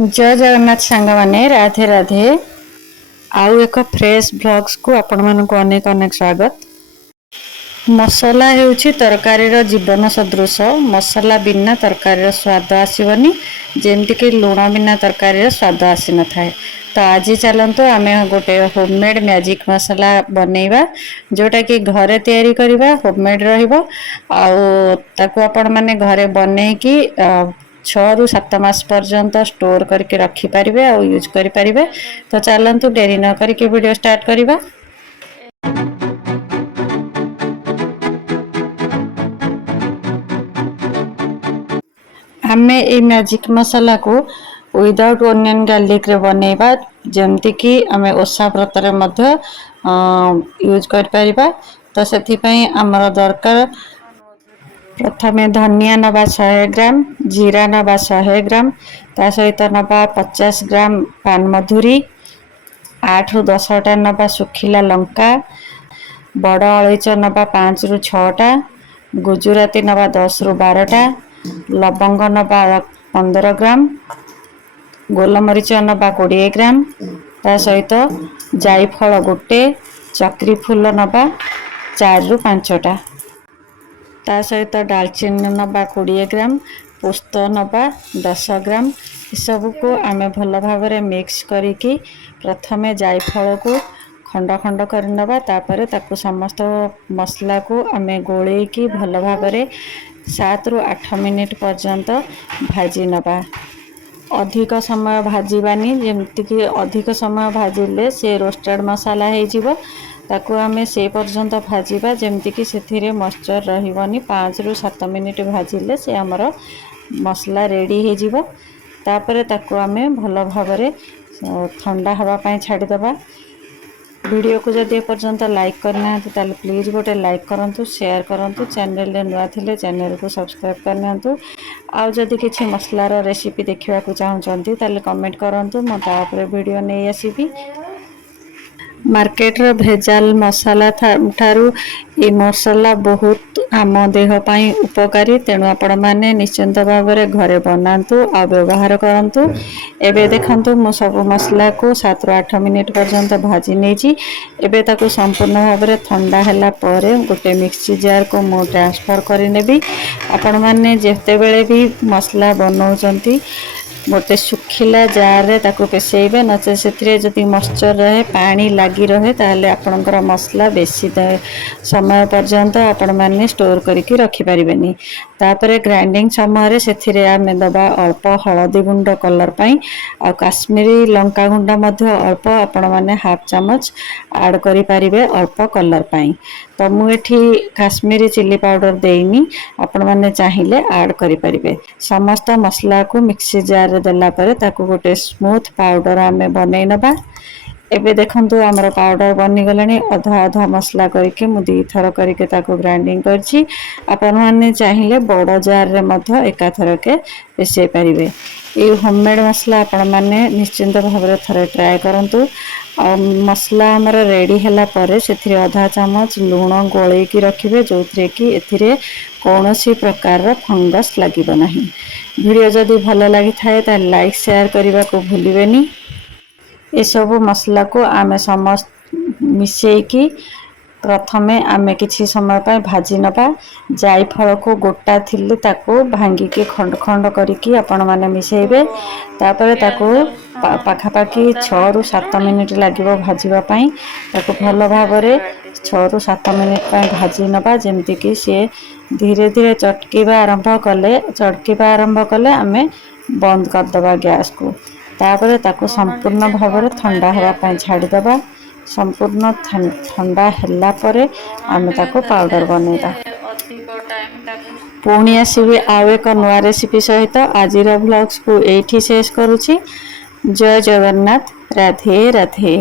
जय जगन्नाथ सांग माने राधे राधे। आउ एक फ्रेश ब्लॉग्स को आपण मानक अनेक अनेक स्वागत। मसला हेउछि तरकारीर जीवन सदृश। मसला बिना तरकारीर स्वाद आसीबनी, जेमति कि लूण बिना तरकारीर स्वाद आसी न थाए। तो आज चलंतु आमे गोटे होममेड मैजिक मसला बनैबा, जोटा कि घरे तैयारी करिबा, होममेड रहिबो। आउ ताकू आपण माने घरे बनै कि 6 ରୁ 7 मास पर्यंत स्टोर करके रखी पारिबे और यूज करि पारिबे। तो चलंतु देरी न करके वीडियो स्टार्ट करिबा। हमें ए मैजिक मसाला को विदाउट ओनियन गार्लिक रे बनैबा, जेमति कि हमें ओसा व्रत रे मध्य यूज कर पारिबा। तो सेथि पई हमर दरकार प्रथमे धनिया नबा 100 ग्राम, जीरा नबा 100 ग्राम, ता सहित नबा 50 ग्राम पान मधुरी, 8 ରୁ 10 टा नबा सुखिला लंका, बड़ अलैच नबा 5 ରୁ 6 टा, गुजराती नबा 10 ରୁ 12 टा, लवंग नबा 15 ग्राम, गोलमरीच नबा 20 ग्राम, ता सहित जायफल गोटे, चक्री फूल नबा 4 ରୁ 5 टा, ता सहित दालचीनी नबा 20 ग्राम, पोस्त नबा 10 ग्राम। सब को आमे भल भाव मिक्स करिकी प्रथमे जायफल को खंड खंड कर नबा, तापरे ताकू समस्त मसला को आमे गोलेकी भल भाव 7 ରୁ 8 मिनिट पर्यंत भाजी नबा। अधिक समय भाजीबानी, जेमति कि अधिक समय भाजिले से रोस्टेड मसाला हे जिवो। ताकू आमे से पर्यंत भाजीबा जेमति कि सेथिरे मॉइस्चर रहिबनी। 5 ରୁ 7 मिनिट भाजिले से हमर मसला रेडी हे जिवो। तापरे ताकू आमे भल भावरे ठंडा हवा पई छाडी दबा। वीडियो को जदि ए पर्यंत लाइक करना ताले प्लीज गोटे लाइक करंतु, शेयर करंतु, चैनल रे नुआ थिले चैनल को सब्सक्राइब करनंतु। आउ जदि किछि मसलार रेसिपी देखिबा को चाहउचंती ताले कमेंट करंतु, म ता ऊपर वीडियो नै आसीबी। मार्केट रे भेजाल मसाला ठारू ए मसाला बहुत आम देह पाई उपकारी, तेणु आपण माने निश्चिंत भाव में घरे बनातु आ व्यवहार करंतु। एबे देखंतु मो सब मसला को 7 ରୁ 8 मिनिट पर्यंत भाजी नेची। एबे ताको संपूर्ण भाव में ठंडा हैला परे गोटे मिक्सी जार को मो ट्रांसफर करि नेबी। आपण माने जेते बेले भी मसला बनाउचंती गोटे सुखिला जार रे ताको पेसेइबे, नचे सेथिरे जदि मॉइस्चर रहे, पानी लागी रहे, ताहले आपनकर मसला बेसी समय पर्यंत आपण माने स्टोर करके रखि परिबेनी। तापरे ग्राइंडिंग समय रे सेथिरे आमे दबा अल्प हळदी गुंड कलर पई, आ काश्मीरी लंका गुंड मध्य अल्प आपण माने हाफ चम्मच ऐड करि परिबे अल्प कलर पई। तो मु एठी काश्मीरी चिली पाउडर देइनी, आपण माने चाहिए ऐड करि परिबे। समस्त मसला को मिक्सी जार रे देला परे ताको गोटे स्मूथ पाउडर आमे बनै नबा। एबे देखंतु हमर पाउडर बनी गलानी। अधा अधा मसला करके मु 2 थर करके ताको ग्राइंडिंग करछि। आपण माने चाहिए बड़ जार रे मध्य एकाथर के पेसे परिबे। ए होममेड मसला आपण माने निश्चिंत भाव में थरे ट्राई करंतु। आ मसला हमर रेडी हैला परे सेथिरे आधा चम्मच लूण गोले की रखिबे, जोथरे कि एथिरे कोनोसी प्रकार रो फंगस लागिबो नाही। वीडियो जदि भलो लागि थाए ता लाइक शेयर करबा को भूलिबेनी। ए सब मसला को आमे समस्त मिसेई की प्रथमे आमे किछि समय पाए भाजी नबा। जायफल को गोटा थिले ताको भांगी के खंड खंड करिकी आपण माने मिसेइबे। तापरे ताको पाखापाखी 6 ରୁ 7 मिनिट लागिबो भाजीबा पई। ताको भलो भाबरे 6 ରୁ 7 मिनिट पई भाजी नबा, जेमति कि से धीरे धीरे चटकीबा आरंभ कले आमे बंद कर दबा गैस को। तापरे ताको संपूर्ण भाव में ठंडा हवा पई छाडी दबा। संपूर्ण ठंडा हैला परे आमे ताको पाउडर बनेदा। पुणी आसीबे आउ एक नवा रेसिपी सहित। आजिर व्लॉग्स को एठी शेष करूछि। जय जगन्नाथ, राधे राधे।